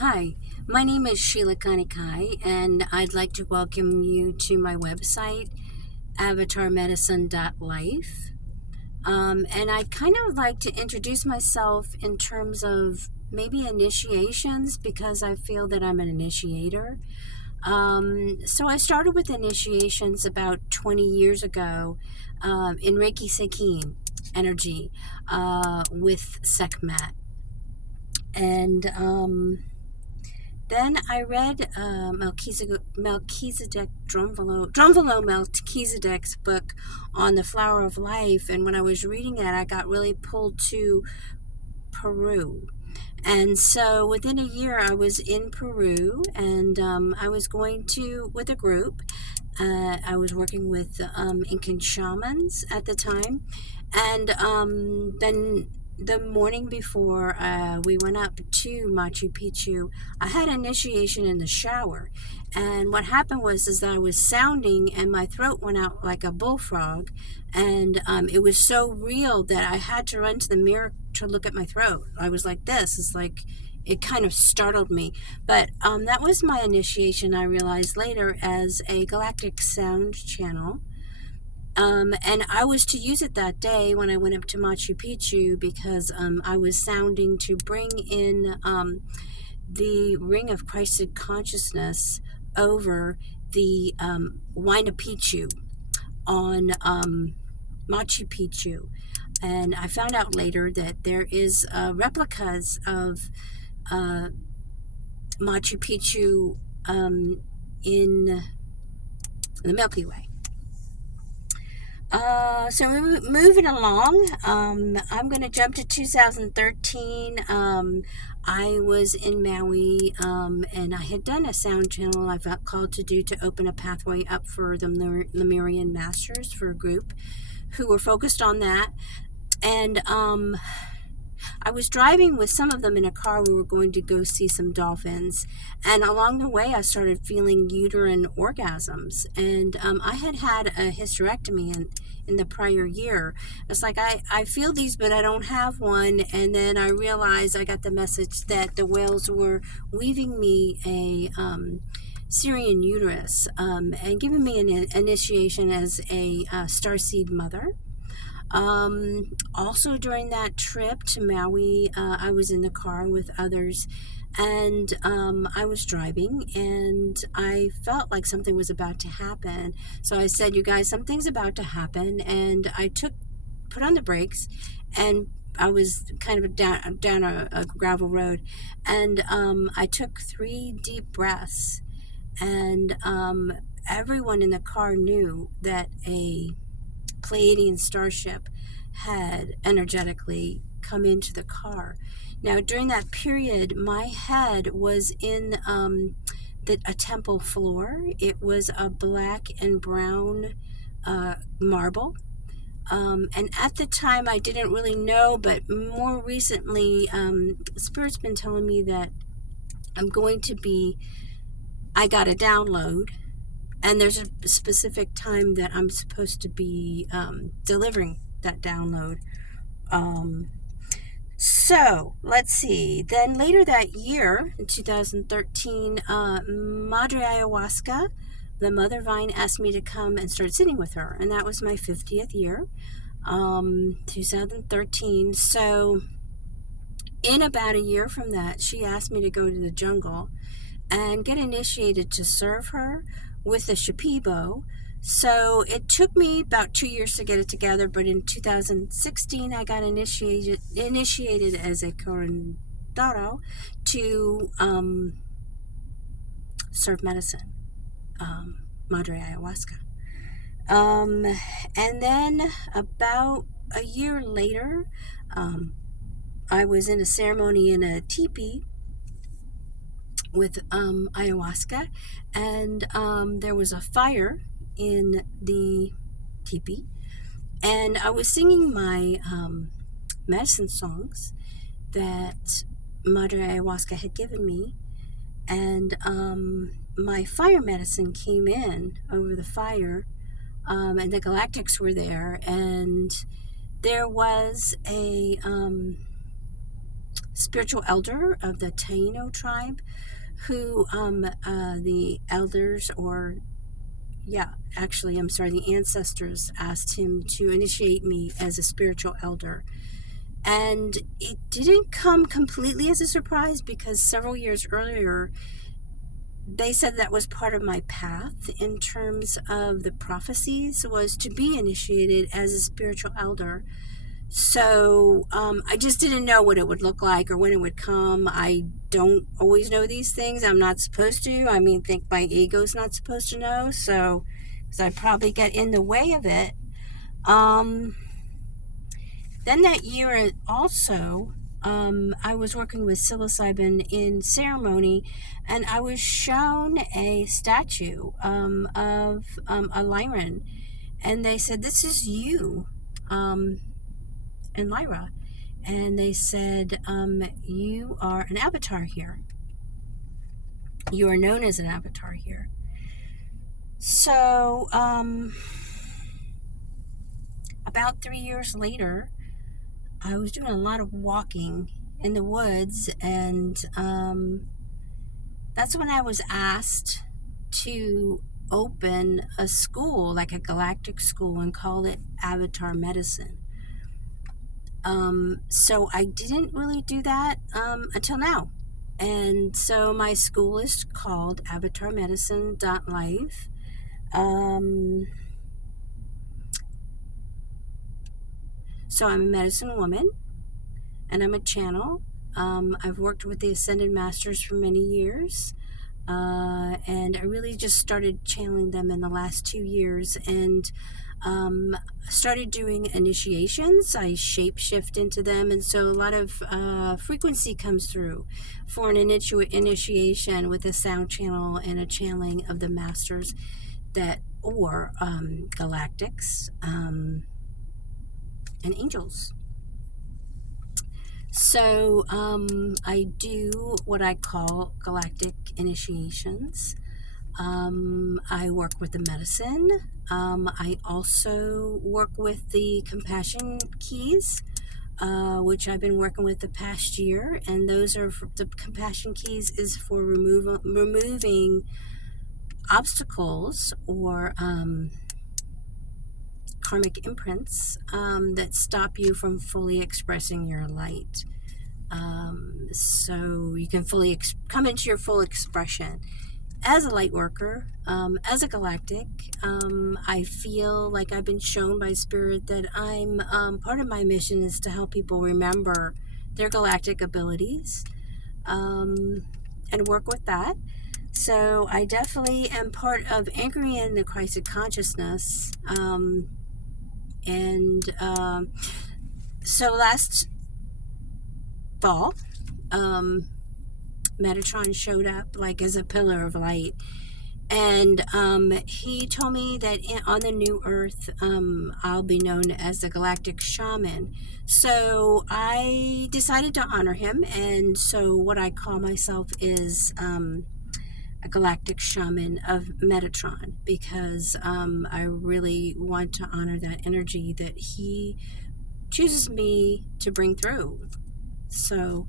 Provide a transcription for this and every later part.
Hi, my name is Sheila Kanikai, and I'd like to welcome you to my website, avatarmedicine.life. And I'd kind of like to introduce myself in terms of maybe initiations because I feel that I'm an initiator. So I started with initiations about 20 years ago in Reiki Sekin energy with Sekhmet. And then I read Melchizedek Drumvalo Melchizedek's book on the Flower of Life, and when I was reading it, I got really pulled to Peru. And so within a year, I was in Peru, and I was going to with a group. I was working with Incan shamans at the time, and then the morning before we went up to Machu Picchu, I had initiation in the shower, and what happened was that I was sounding, and my throat went out like a bullfrog, and it was so real that I had to run to the mirror to look at my throat. I was like this. It's like it kind of startled me. But that was my initiation, I realized later, as a galactic sound channel. And I was to use it that day when I went up to Machu Picchu because I was sounding to bring in the ring of Christed consciousness over the Huayna Picchu on Machu Picchu. And I found out later that there is replicas of Machu Picchu in the Milky Way. So moving along, I'm going to jump to 2013. I was in Maui, and I had done a sound channel I felt called to do to open a pathway up for the Lemurian Masters for a group who were focused on that. And I was driving with some of them in a car. We were going to go see some dolphins. And along the way, I started feeling uterine orgasms. And I had had a hysterectomy in the prior year. It's like I feel these, but I don't have one. And then I realized I got the message that the whales were weaving me a Syrian uterus and giving me an initiation as a starseed mother. Also during that trip to Maui, I was in the car with others, and I was driving, and I felt like something was about to happen. So I said, "You guys, something's about to happen," and I put on the brakes, and I was kind of down a gravel road, and I took 3 deep breaths, and everyone in the car knew that a Pleiadian starship had energetically come into the car. Now, during that period, my head was in a temple floor. It was a black and brown marble. And at the time, I didn't really know, but more recently, Spirit's been telling me that I got a download, and there's a specific time that I'm supposed to be delivering that download. So let's see. Then later that year, in 2013, Madre Ayahuasca, the Mother Vine, asked me to come and start sitting with her, and that was my 50th year, 2013. So in about a year from that, she asked me to go to the jungle and get initiated to serve her with a Shipibo. So it took me about 2 years to get it together, but in 2016 I got initiated as a curandero to serve medicine, Madre Ayahuasca. And then about a year later, I was in a ceremony in a teepee with ayahuasca, and there was a fire in the teepee, and I was singing my medicine songs that Madre Ayahuasca had given me, and my fire medicine came in over the fire, and the galactics were there, and there was a spiritual elder of the Taino tribe, who the elders, or yeah, actually, I'm sorry, the ancestors asked him to initiate me as a spiritual elder. And it didn't come completely as a surprise, because several years earlier, they said that was part of my path in terms of the prophecies, was to be initiated as a spiritual elder. So I just didn't know what it would look like or when it would come. I don't always know these things. I'm not supposed to. I mean, think my ego's not supposed to know. So, because I probably get in the way of it. Then that year also, I was working with psilocybin in ceremony, and I was shown a statue of a Lyran, and they said, "This is you." And Lyra, and they said, you are an avatar here. You are known as an avatar here. So, about 3 years later, I was doing a lot of walking in the woods, and that's when I was asked to open a school, like a galactic school, and call it Avatar Medicine. So I didn't really do that until now. And so my school is called avatarmedicine.life. So I'm a medicine woman, and I'm a channel. I've worked with the Ascended Masters for many years. And I really just started channeling them in the last 2 years, and started doing initiations. I shapeshift into them, and so a lot of frequency comes through for an initiation with a sound channel and a channeling of the masters, that or galactics and angels. So I do what I call galactic initiations. I work with the medicine. I also work with the compassion keys, which I've been working with the past year. And those are the compassion keys is for removing obstacles or karmic imprints that stop you from fully expressing your light. So you can fully come into your full expression. As a light worker, as a galactic, I feel like I've been shown by Spirit that I'm part of my mission is to help people remember their galactic abilities and work with that. So I definitely am part of anchoring in the Christed consciousness. So last fall, Metatron showed up like as a pillar of light, and he told me that on the new earth, I'll be known as the galactic shaman. So I decided to honor him, and so what I call myself is a galactic shaman of Metatron, because I really want to honor that energy that he chooses me to bring through. So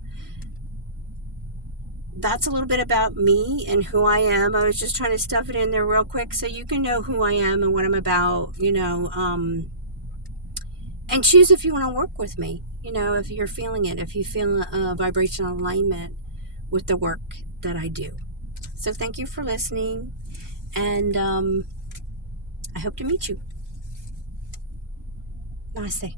that's a little bit about me and who I am. I was just trying to stuff it in there real quick so you can know who I am and what I'm about, and choose if you want to work with me, if you're feeling it, if you feel a vibrational alignment with the work that I do. So thank you for listening, and I hope to meet you. Namaste.